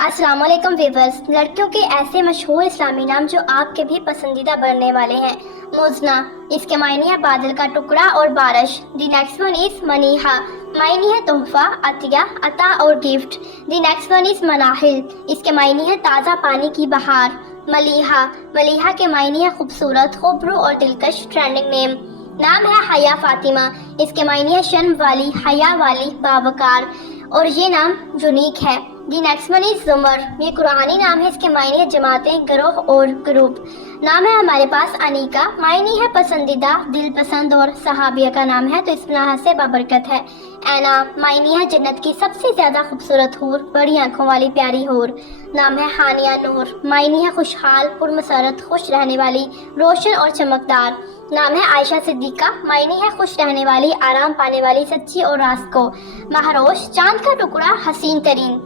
अस्सलाम वालेकुम व्यूअर्स। लड़कियों के ऐसे मशहूर इस्लामी नाम जो आपके भी पसंदीदा बनने वाले हैं। मुजना, इसके मायने है बादल का टुकड़ा और बारिश। The next one is Maniha, मायने है तोहफा, अतिया, अता और gift. The next one is Manahil, इसके मायने है ताज़ा पानी की बहार। मलीहा, मलीहा के मायने है खूबसूरत, खूबरू और दिलकश ट्रेंडिंग नेम। नाम है हया फातिमा, इसके मायने है शर्म वाली, हया वाली, बावकार और ये नाम यूनिक है। दी नेक्स्ट वन इज जुमर, ये कुरानी नाम है, इसके मायने है जमातें, गिरोह और ग्रुप। नाम है हमारे पास अनीका, मायने है पसंदीदा, दिल पसंद और सहाबिया का नाम है तो इस नाम से बाबरकत है। ऐना, मायने है जन्नत की सबसे ज्यादा खूबसूरत हूर, बड़ी आंखों वाली प्यारी हूर। नाम है हानिया नूर, मायने है खुशहाल, पुरमसरत, खुश रहने वाली, रोशन और चमकदार। नाम है आयशा सिद्दीका, मायने है खुश रहने वाली, आराम पाने वाली, सच्ची और रास्त को। महरोश, चांद का टुकड़ा, हसीन तरीन।